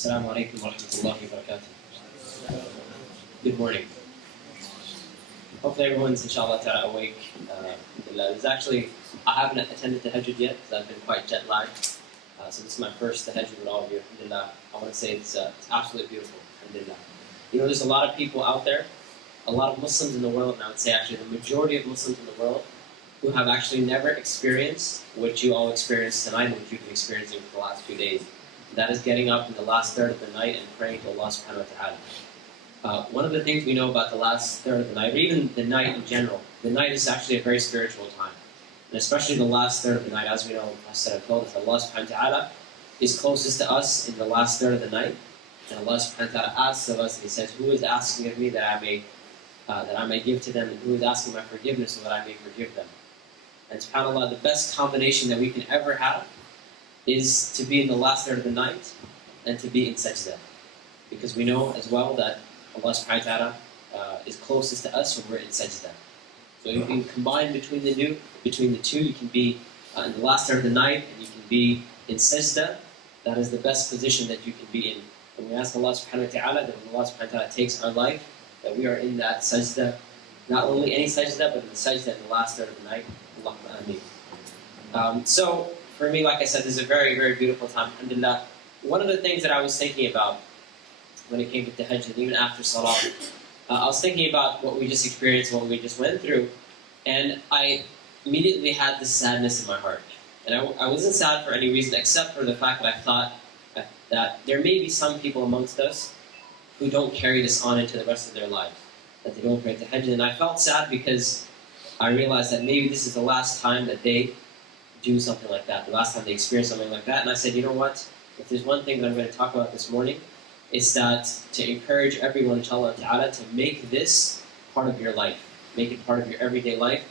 Assalamu alaikum wa rahmatullahi wa barakatuh. Good morning. Hopefully everyone's inshallah ta'ala awake. I haven't attended Tahajjud yet because I've been quite jet lagged. So this is my first Tahajjud with all of you. Alhamdulillah. I want to say it's absolutely beautiful. Alhamdulillah. You know, there's a lot of people out there, a lot of Muslims in the world, and I would say actually the majority of Muslims in the world who have actually never experienced what you all experienced tonight and what you've been experiencing for the last few days. That is getting up in the last third of the night and praying to Allah subhanahu wa ta'ala. One of the things we know about the last third of the night, or even the night in general, the night is actually a very spiritual time. And especially the last third of the night, as we know, Prophet told us, Allah subhanahu wa ta'ala is closest to us in the last third of the night. And Allah subhanahu wa ta'ala asks of us, and He says, who is asking of me that I may give to them, and who is asking my forgiveness so that I may forgive them. And subhanAllah, the best combination that we can ever have is to be in the last third of the night and to be in sajda. Because we know as well that Allah subhanahu wa ta'ala is closest to us when we're in sajda. So you can combine between the two, you can be in the last third of the night and you can be in sajda. That is the best position that you can be in. And we ask Allah subhanahu wa ta'ala that when Allah subhanahu wa ta'ala takes our life, that we are in that sajda, not only any sajda, but in the sajda in the last third of the night. Allahumma ameen. So, for me, like I said, this is a very, very beautiful time, alhamdulillah. One of the things that I was thinking about when it came to Tahajjud, even after Salah, I was thinking about what we just experienced, what we just went through, and I immediately had this sadness in my heart. And I wasn't sad for any reason except for the fact that I thought that there may be some people amongst us who don't carry this on into the rest of their lives, that they don't pray Tahajjud. And I felt sad because I realized that maybe this is the last time that they do something like that, the last time they experience something like that. And I said, you know what, if there's one thing that I'm going to talk about this morning, it's that to encourage everyone, inshallah ta'ala, to make this part of your life, make it part of your everyday life.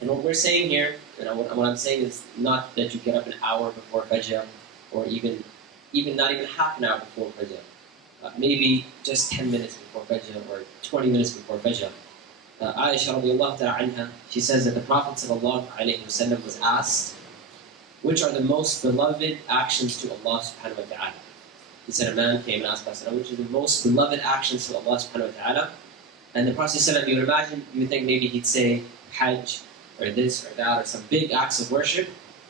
And what we're saying here, and what I'm saying is not that you get up an hour before Fajr, or even not even half an hour before Fajr. Maybe just 10 minutes before Fajr, or 20 minutes before Fajr. Aisha radiallahu ta'ala anha, she says that the Prophet sallallahu alayhi wa sallam was asked, which are the most beloved actions to Allah subhanahu wa ta'ala? He said, a man came and asked Prophet, which are the most beloved actions to Allah subhanahu wa ta'ala? And the Prophet said, you would imagine, you would think maybe he'd say Hajj, or this or that, or some big acts of worship.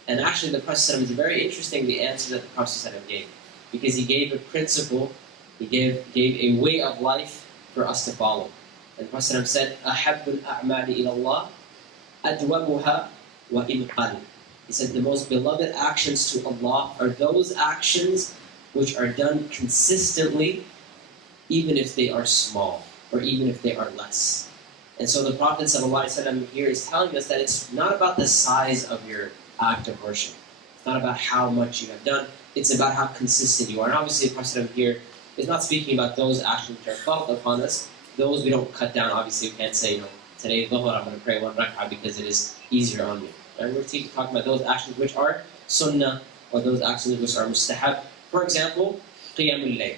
And actually the Prophet is very interesting, the answer that the Prophet gave. Because he gave a principle, he gave a way of life for us to follow. And the Prophet said, أَحَبُّ الْأَعْمَالِ إِلَى اللَّهِ أَدْوَمُهَا وَإِنْ قَلٍ. He said, the most beloved actions to Allah are those actions which are done consistently, even if they are small, or even if they are less. And so the Prophet ﷺ here is telling us that it's not about the size of your act of worship. It's not about how much you have done. It's about how consistent you are. And obviously the Prophet here is not speaking about those actions which are felt upon us. Those we don't cut down. Obviously we can't say, today Dhuhr I'm going to pray one rak'ah because it is easier on me. And we're talking about those actions which are sunnah, or those actions which are mustahab. For example, qiyamul layl.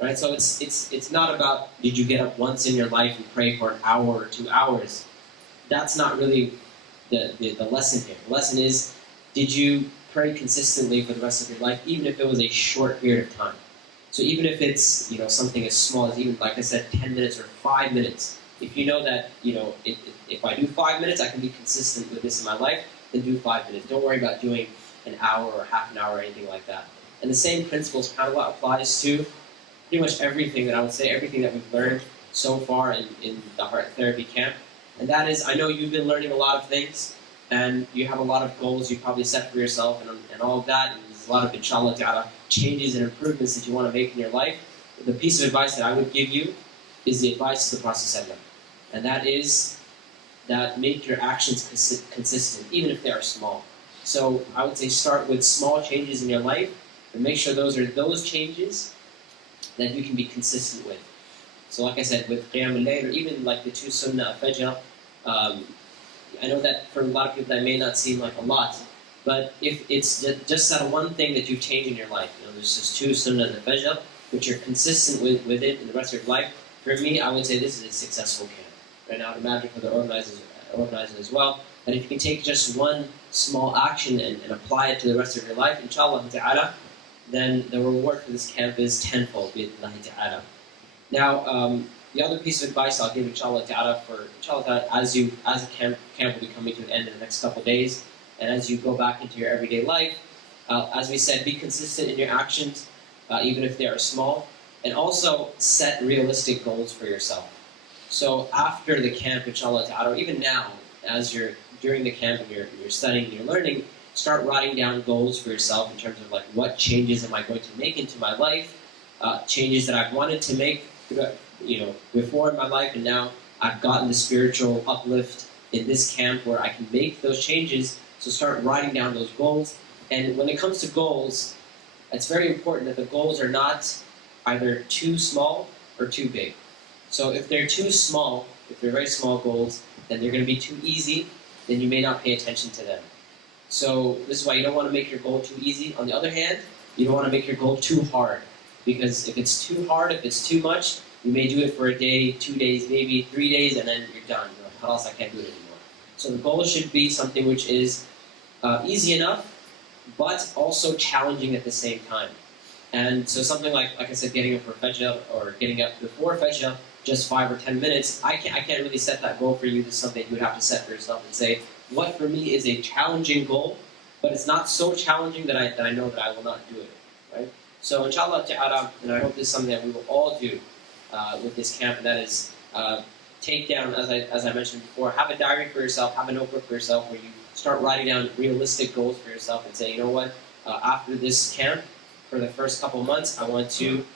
Right? So it's not about did you get up once in your life and pray for an hour or 2 hours. That's not really the lesson here. The lesson is, did you pray consistently for the rest of your life, even if it was a short period of time? So even if it's something as small as, even like I said, 10 minutes or 5 minutes. If you know that, if I do 5 minutes, I can be consistent with this in my life, then do 5 minutes. Don't worry about doing an hour or half an hour or anything like that. And the same principle, subhanAllah, applies to pretty much everything that I would say, everything that we've learned so far in the Heart Therapy Camp. And that is, I know you've been learning a lot of things, and you have a lot of goals you probably set for yourself, and all of that, and there's a lot of, inshallah ta'ala, changes and improvements that you want to make in your life. The piece of advice that I would give you is the advice of the Prophet. And that is that make your actions consistent, even if they are small. So I would say start with small changes in your life, and make sure those are those changes that you can be consistent with. So like I said, with Qiyam al-Layl, or even like the 2 Sunnah Fajr, I know that for a lot of people that may not seem like a lot, but if it's just that one thing that you've changed in your life, there's just 2 Sunnah Fajr, which you're consistent with it in the rest of your life, for me, I would say this is a successful camp. Right now, I'd imagine for the organizers as well, that if you can take just one small action and apply it to the rest of your life, inshallah ta'ala, then the reward for this camp is tenfold, bi'idhnillahi ta'ala. Now, the other piece of advice I'll give, inshallah ta'ala, as the camp will be coming to an end in the next couple of days, and as you go back into your everyday life, as we said, be consistent in your actions, even if they are small, and also set realistic goals for yourself. So after the camp, inshallah ta'ala, or even now, as you're during the camp and you're studying and you're learning, start writing down goals for yourself in terms of like, what changes am I going to make into my life, changes that I've wanted to make, before in my life, and now I've gotten the spiritual uplift in this camp where I can make those changes. So start writing down those goals. And when it comes to goals, it's very important that the goals are not either too small or too big. So if they're too small, if they're very small goals, then they're going to be too easy, then you may not pay attention to them. So this is why you don't want to make your goal too easy. On the other hand, you don't want to make your goal too hard. Because if it's too hard, if it's too much, you may do it for a day, 2 days, maybe 3 days, and then you're done. You're like, how else I can't do it anymore. So the goal should be something which is easy enough, but also challenging at the same time. And so something like I said, getting up for Fajr or getting up before Fajr, just 5 or 10 minutes, I can't really set that goal for you. This is something you would have to set for yourself and say, what for me is a challenging goal, but it's not so challenging that I know that I will not do it, right? So inshallah ta'ala, and I hope this is something that we will all do with this camp, and that is take down, as I mentioned before, have a diary for yourself, have a notebook for yourself where you start writing down realistic goals for yourself and say, you know what, after this camp, for the first couple of months, I want to,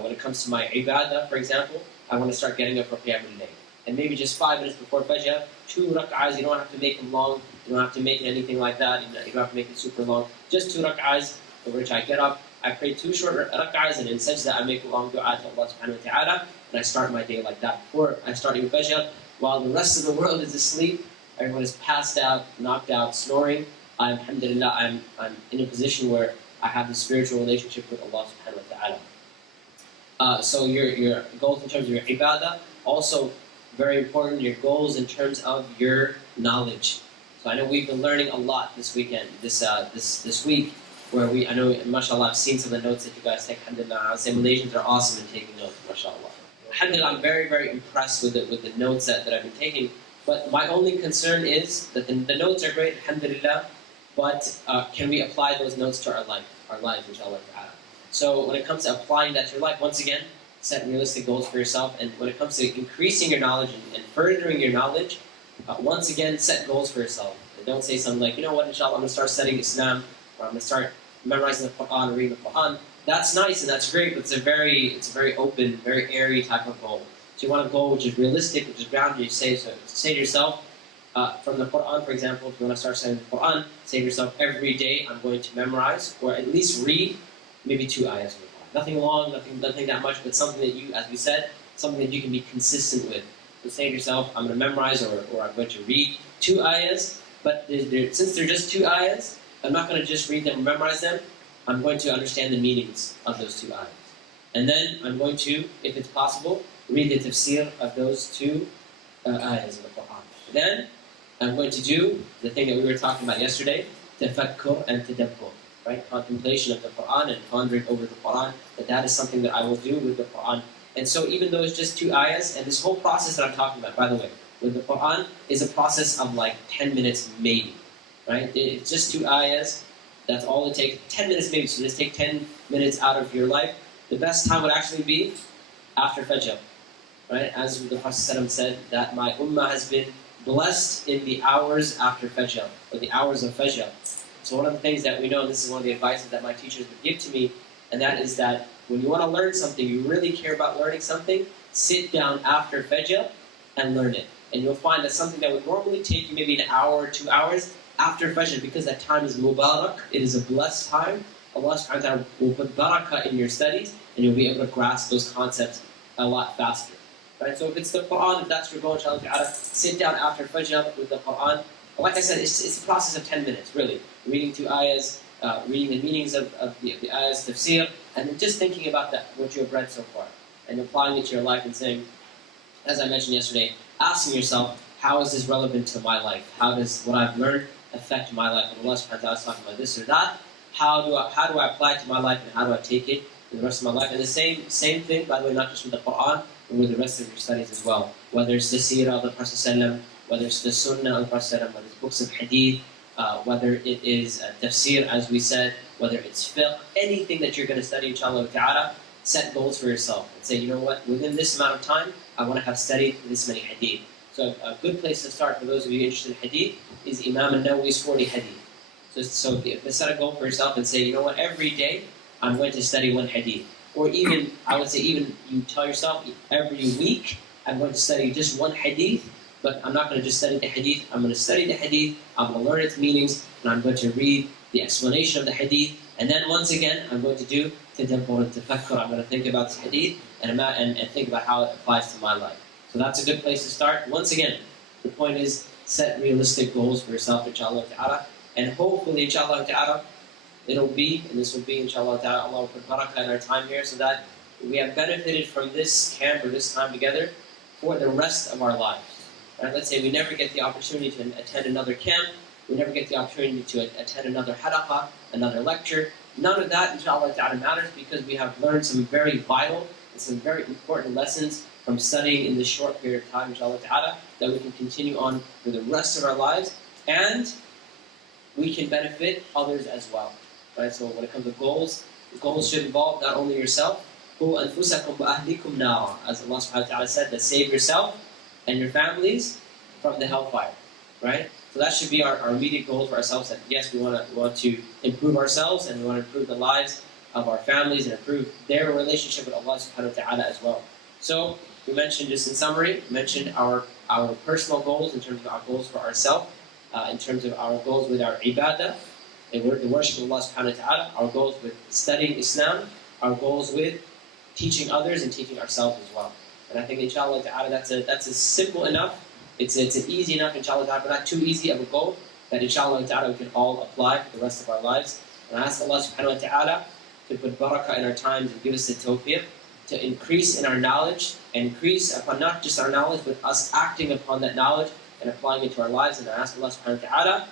when it comes to my ibadah, for example, I want to start getting up for Qiyamul Layl. And maybe just 5 minutes before Fajr, 2 rak'ahs, you don't have to make them long, you don't have to make it anything like that, you don't have to make it super long, just 2 rak'ahs, for which I get up, I pray 2 short rak'ahs, and in sajda I make a long dua to Allah subhanahu wa ta'ala, and I start my day like that. Before I start in Fajr, while the rest of the world is asleep, everyone is passed out, knocked out, snoring, alhamdulillah, I'm in a position where I have a spiritual relationship with Allah subhanahu wa ta'ala. So your goals in terms of your ibadah, also very important, your goals in terms of your knowledge. So I know we've been learning a lot this weekend, this week, where I know, mashallah, I've seen some of the notes that you guys take, alhamdulillah. I would say Malaysians are awesome in taking notes, mashallah. Alhamdulillah, I'm very, very impressed with the notes that I've been taking, but my only concern is that the notes are great, alhamdulillah, but can we apply those notes to our lives, inshallah ta'ala. So when it comes to applying that to your life, once again, set realistic goals for yourself, and when it comes to increasing your knowledge and furthering your knowledge, once again, set goals for yourself. And don't say something like, you know what, inshallah, I'm going to start studying Islam, or I'm going to start memorizing the Quran or reading the Quran. That's nice and that's great, but it's a very open, very airy type of goal. So you want a goal which is realistic, which is grounded. You say to yourself, from the Quran, for example, if you want to start studying the Quran, say to yourself, every day I'm going to memorize, or at least read, maybe 2 ayahs of the Quran. Nothing long, nothing that much, but something that you, as we said, something that you can be consistent with. So say to yourself, I'm going to memorize or I'm going to read 2 ayahs, but since they're just 2 ayahs, I'm not going to just read them or memorize them. I'm going to understand the meanings of those 2 ayahs. And then I'm going to, if it's possible, read the tafsir of those 2 ayahs of the Quran. Then I'm going to do the thing that we were talking about yesterday, tafakkur and tadabbur, right? Contemplation of the Quran and pondering over the Quran, that is something that I will do with the Quran. And so even though it's just 2 ayahs, and this whole process that I'm talking about, by the way, with the Quran, is a process of like 10 minutes maybe, right? It's just 2 ayahs, that's all it takes, 10 minutes maybe, so just take 10 minutes out of your life. The best time would actually be after Fajr, right? As the Prophet said, that my ummah has been blessed in the hours after Fajr, or the hours of Fajr. So one of the things that we know, and this is one of the advices that my teachers would give to me, and that is that when you want to learn something, you really care about learning something, sit down after Fajr and learn it. And you'll find that something that would normally take you maybe an hour or 2 hours, after Fajr, because that time is mubarak, it is a blessed time, Allah subhanahu wa ta'ala will put barakah in your studies, and you'll be able to grasp those concepts a lot faster. Right? So if it's the Quran, if that's your goal, inshallah ta'ala, sit down after Fajr with the Quran. Like I said, it's a process of 10 minutes, really. Reading 2 ayahs, reading the meanings of the ayahs, tafsir, and then just thinking about what you have read so far, and applying it to your life and saying, as I mentioned yesterday, asking yourself, how is this relevant to my life? How does what I've learned affect my life? And Allah subhanahu wa ta'ala is talking about this or that, how do I apply it to my life, and how do I take it in the rest of my life? And the same thing, by the way, not just with the Quran, but with the rest of your studies as well. Whether it's the seerah of the Prophet ﷺ, whether it's the sunnah of the Prophet ﷺ, whether it's books of hadith, whether it is tafsir, as we said, whether it's fiqh, anything that you're going to study, inshallah ta'ala, set goals for yourself and say, you know what, within this amount of time, I want to have studied this many hadith. So a good place to start for those of you interested in hadith is Imam al-Nawawi's 40 hadith. So set a goal for yourself and say, you know what, every day I'm going to study one hadith. Or even, I would say, even you tell yourself, every week I'm going to study just one hadith, but I'm not going to just study the hadith. I'm going to study the hadith, I'm going to learn its meanings, and I'm going to read the explanation of the hadith. And then once again, I'm going to do tadabbur and tafakkur. I'm going to think about this hadith and think about how it applies to my life. So that's a good place to start. Once again, the point is, set realistic goals for yourself, inshallah ta'ala. And hopefully, inshallah ta'ala, it'll be, and this will be, inshallah ta'ala, Allah will put barakah in our time here so that we have benefited from this camp or this time together for the rest of our lives. Right? Let's say we never get the opportunity to attend another camp, we never get the opportunity to attend another halaqah, another lecture. None of that, inshallah ta'ala, matters because we have learned some very vital and some very important lessons from studying in this short period of time, inshallah ta'ala, that we can continue on for the rest of our lives, and we can benefit others as well. Right? So when it comes to goals, the goals should involve not only yourself, قُوا أَنفُسَكُمْ وَأَهْلِكُمْ نَارًا, as Allah subhanahu wa ta'ala said, that save yourself and your families from the hellfire. Right? So that should be our immediate goals for ourselves, that yes, we want to improve ourselves and we want to improve the lives of our families and improve their relationship with Allah subhanahu wa ta'ala as well. So we mentioned, just in summary, we mentioned our personal goals in terms of our goals for ourselves, in terms of our goals with our ibadah, the worship of Allah subhanahu wa ta'ala, our goals with studying Islam, our goals with teaching others and teaching ourselves as well. And I think inshallah ta'ala that's a simple enough, it's an easy enough inshallah ta'ala, but not too easy of a goal that inshallah ta'ala we can all apply for the rest of our lives. And I ask Allah subhanahu wa ta'ala to put barakah in our times and give us the tawfiq to increase in our knowledge, and increase upon not just our knowledge, but us acting upon that knowledge and applying it to our lives. And I ask Allah subhanahu wa ta'ala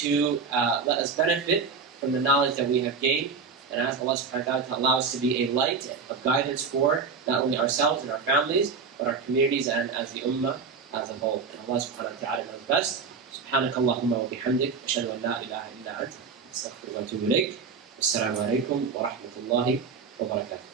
to let us benefit from the knowledge that we have gained. And I ask Allah subhanahu wa ta'ala to allow us to be a light of guidance for not only ourselves and our families, but our communities and as the ummah as a whole. And Allah subhanahu wa ta'ala knows best. سبحانك اللهم وبحمدك أشهد أن لا إله إلا أنت أستغفرك وأتوب إليك. والسلام عليكم ورحمة الله وبركاته.